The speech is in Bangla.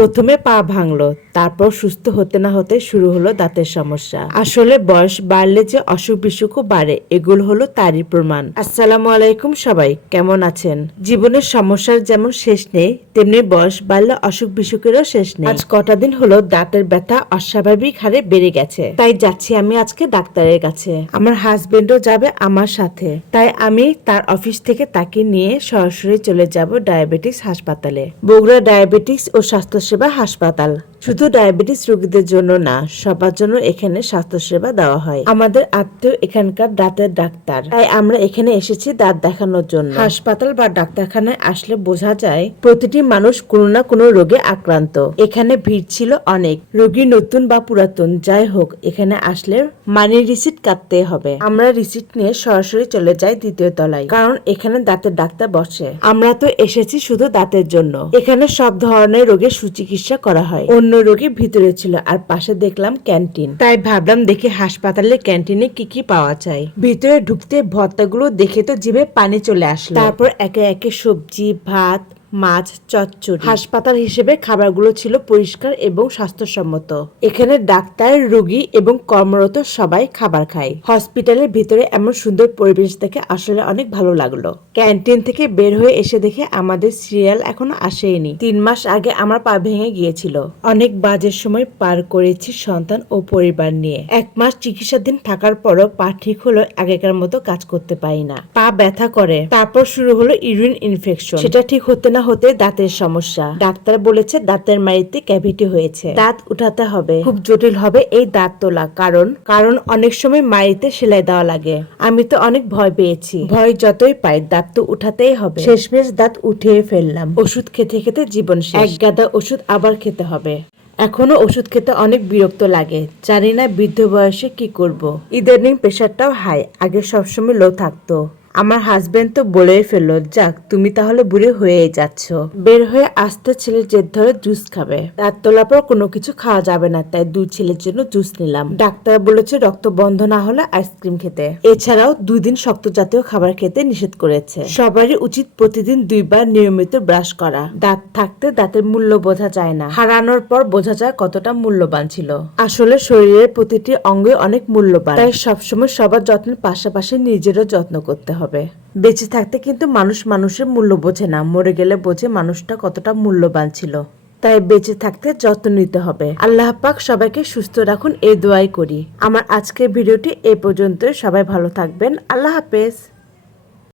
প্রথমে পা ভাঙলো, তারপর সুস্থ হতে না হতে শুরু হলো দাঁতের সমস্যা। আসলে বয়স বাড়লে যে অসুখ বিসুখও বাড়ে, এগুলো হলো তারই প্রমাণ। আসসালামু আলাইকুম সবাই, কেমন আছেন? জীবনের সমস্যার যেমন শেষ নেই, তেমনি বয়স বাড়লে অসুখ বিসুখেরও শেষ নেই। আজ কটা দিন হলো দাঁতের ব্যথা অস্বাভাবিক হারে বেড়ে গেছে, তাই যাচ্ছি আমি আজকে ডাক্তারের কাছে। আমার হাজবেন্ডও যাবে আমার সাথে, তাই আমি তার অফিস থেকে তাকে নিয়ে সরাসরি চলে যাব ডায়াবেটিস হাসপাতালে। বগুড়া ডায়াবেটিস ও স্বাস্থ্যসেবা হাসপাতাল শুধু ডায়াবেটিস রোগীদের জন্য না, সবার জন্য এখানে স্বাস্থ্যসেবা দেওয়া হয়। আমাদের আত্মীয় এখানকার দাঁতের ডাক্তার, তাই আমরা এখানে এসেছি দাঁত দেখানোর জন্য। হাসপাতাল বা ডাক্তারখানায় আসলে বোঝা যায় প্রতিটি মানুষ কোনো না কোনো রোগে আক্রান্ত। এখানে ভিড় ছিল অনেক। রোগী নতুন বা পুরাতন যাই হোক, এখানে আসলে মানি রিসিট কাটতে হবে। আমরা রিসিট নিয়ে সরাসরি চলে যাই দ্বিতীয় তলায়, কারণ এখানে দাঁতের ডাক্তার বসে। আমরা তো এসেছি শুধু দাঁতের জন্য। এখানে সব ধরনের রোগের সুচিকিৎসা করা হয়। অন্য রোগী ভিতরে ছিল, আর পাশে দেখলাম ক্যান্টিন, তাই ভাবলাম দেখি হাসপাতালের ক্যান্টিনে কি কি পাওয়া যায়। ভিতরে ঢুকতে ভর্তাগুলো দেখে তো জিভে পানি চলে আসলো। তারপর একে একে সবজি, ভাত, মাছ, চচ্চড়ি। হাসপাতাল হিসেবে খাবারগুলো ছিল পরিষ্কার এবং স্বাস্থ্যসম্মত। এখানে ডাক্তার, রোগী এবং কর্মরত সবাই খাবার খায়। হসপিটালের ভিতরে এমন সুন্দর পরিবেশ দেখে আসলে অনেক ভালো লাগলো। ক্যান্টিন থেকে বের হয়ে এসে দেখে আমাদের সিরিয়াল এখনো আসেনি। 3 মাস আগে আমার পা ভেঙে গিয়েছিল। অনেক বাজে সময় পার করেছি সন্তান ও পরিবার নিয়ে। 1 মাস চিকিৎসাধীন থাকার পরও পা ঠিক হলো আগেকার মতো কাজ করতে পারি না। পা ব্যথা করে। তারপর শুরু হলো ইউরিন ইনফেকশন। সেটা ঠিক হতে না হতে দাঁতের সমস্যা। ডাক্তার বলেছে দাঁতের মাড়িতে ক্যাভিটি হয়েছে, দাঁত উঠাতে হবে। খুব জটিল হবে এই দাঁত তোলা, কারণ অনেক সময় মাড়িতে সেলাই দেওয়া লাগে। আমি তো অনেক ভয় পেয়েছি। ভয় যতই পাই, দাঁত তো উঠাতেই হবে। শেষমেশ দাঁত উঠিয়ে ফেললাম। ওষুধ খেতে খেতে জীবন শেষ। 1 গাদা ওষুধ আবার খেতে হবে। এখনো ওষুধ খেতে অনেক বিরক্ত লাগে। জানি না বৃদ্ধ বয়সে কি করব। ইদানিং প্রেশারটাও হাই, আগে সবসময় লো থাকতো। আমার হাজবেন্ড তো বলেই ফেললো, যাক তুমি তাহলে বুড়ি হয়ে যাচ্ছ। বের হয়ে আসতে ছেলের জেদ ধরে জুস খাবে। দাঁত তোলার পর কোনো কিছু খাওয়া যাবে না, তাই 2 ছেলের জন্য জুস নিলাম। ডাক্তার বলেছে রক্ত বন্ধ না হলে আইসক্রিম খেতে। এছাড়াও 2 দিন শক্ত জাতীয় খাবার খেতে নিষেধ করেছে। সবারই উচিত প্রতিদিন 2 বার নিয়মিত ব্রাশ করা। দাঁত থাকতে দাঁতের মূল্য বোঝা যায় না, হারানোর পর বোঝা যায় কতটা মূল্যবান ছিল। আসলে শরীরের প্রতিটি অঙ্গে অনেক মূল্যবান, তাই সবসময় সবার যত্নের পাশাপাশি নিজেরও যত্ন করতে হবে। বেঁচে থাকতে কিন্তু মানুষ মানুষের মূল্য বোঝে না, মরে গেলে বোঝে মানুষটা কতটা মূল্যবান ছিল। তাই বেঁচে থাকতে যত্ন নিতে হবে। আল্লাহ পাক সবাইকে সুস্থ রাখুন, এই দোয়াই করি। আমার আজকের ভিডিওটি এই পর্যন্ত। সবাই ভালো থাকবেন। আল্লাহ হাফেজ।